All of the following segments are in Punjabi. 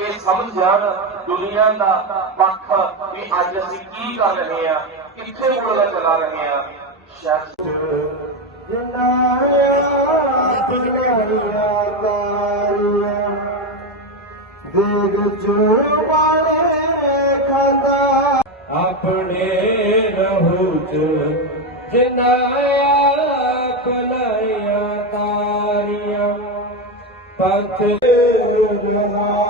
ਇਹ ਸਮਝ ਜਾਣ ਦੁਨੀਆ ਦਾ ਪੱਖ ਵੀ ਅੱਜ ਅਸੀਂ ਕੀ ਕਰ ਰਹੇ ਹਾਂ, ਕਿੱਥੇ ਮੁੜਦਾ ਚਲਾ ਰਹੇ ਹਾਂ ਸ਼ਾਇਦ ਆਪਣੇ ਰਹੂ ਚ ਜਿਨਾਇਆ ਕਲਾਇਆ ਤਾਰੀਆਂ। ਪੰਥ ਰਹਾਲਿਆ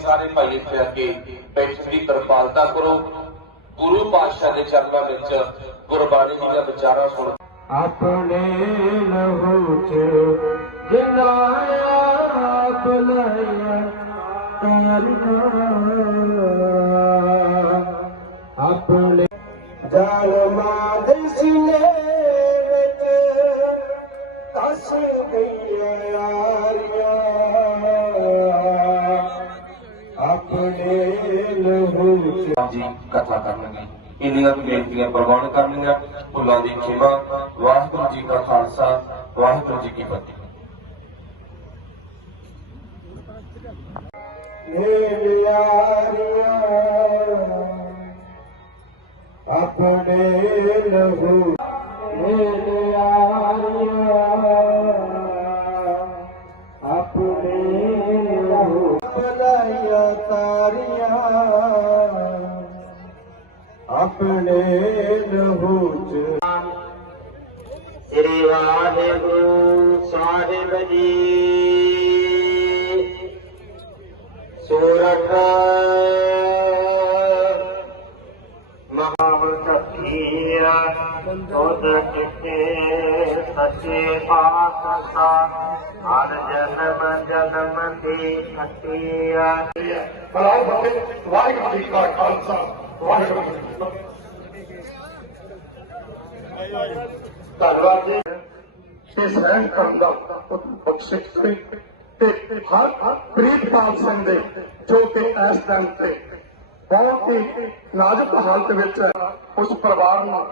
ਸਾਰੇ ਭਾਈ ਇੱਥੇ ਆ ਕੇ ਬੈਠਣ ਦੀ ਕਿਰਪਾਲਤਾ ਕਰੋ। ਗੁਰੂ ਪਾਤਸ਼ਾਹ ਦੇ ਚਰਨਾਂ ਵਿੱਚ ਗੁਰਬਾਣੀ ਦੀਆਂ ਵਿਚਾਰਾਂ ਸੁਣ। ਆਪਣੇ ਲਹੂ ਚ ਜਿਨਾ ਆਪ ਲਾਇਆ ਤਾਰੀਆਂ ਆਪਣੇ ਕਥਾ ਕਰਨਗੇ। ਇੰਨੀਆਂ ਕੁ ਬੇਨਤੀਆਂ ਪ੍ਰਵਾਨ ਕਰਨੀਆਂ। ਭੁੱਲਾਂ ਦੀ ਖਿਮਾ ਵਾਹਿਗੁਰੂ ਜੀ ਕਾ ਖਾਲਸਾ ਵਾਹਿਗੁਰੂ ਜੀ ਕੀ ਫਤਿਹ। ਆਪਣੇ ਲਹੂ ਆਪਣੇ ਲਹੂ। ਬਲਾਇਆ ਤਾਰੀਆਂ ਆਪਣੇ ਲਹੂ ਚ ਸ੍ਰੀ ਵਾਹਿਗੁਰੂ ਸਾਹਿਬ ਜੀ ਸੂਰਠ ਮਹਾਵਤੀਆ ਉਦ ਕਿਤੇ ਸੱਚੇ ਪਾਤਸ਼ਾਹ ਹਰ ਜਨਮ ਜਨਮ ਦੀ ਖਤੀਆ ਬਲਾਲ ਬੰਦੇ ਵਾਹਿਗੁਰੂ ਜੀ ਕਾ ਖਾਲਸਾ ਵਾਹਿਗੁਰੂ ਧੰਨਵਾਦ ਜੀ। ਇਸ ਰਹਿਣ ਕਰਨ ਦਾ ਬਖਸ਼ਿਸ਼ ਕਰੇ ਤੇ ਹਰ ਪ੍ਰੀਤਪਾਲ ਸਿੰਘ ਦੇ ਜੋ ਕਿ ਇਸ ਟਾਈਮ ਤੇ ਬਹੁਤ ਹੀ ਨਾਜ਼ੁਕ ਹਾਲਤ ਵਿੱਚ ਉਸ ਪਰਿਵਾਰ ਨੂੰ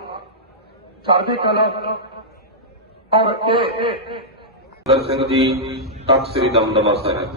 ਚੜ੍ਹਦੀ ਕਲਾ ਔਰ ਇਹ ਸੁੰਦਰ ਸਿੰਘ ਜੀ, ਤਖਤ ਸ੍ਰੀ ਦਮਦਮਾ ਸਾਹਿਬ।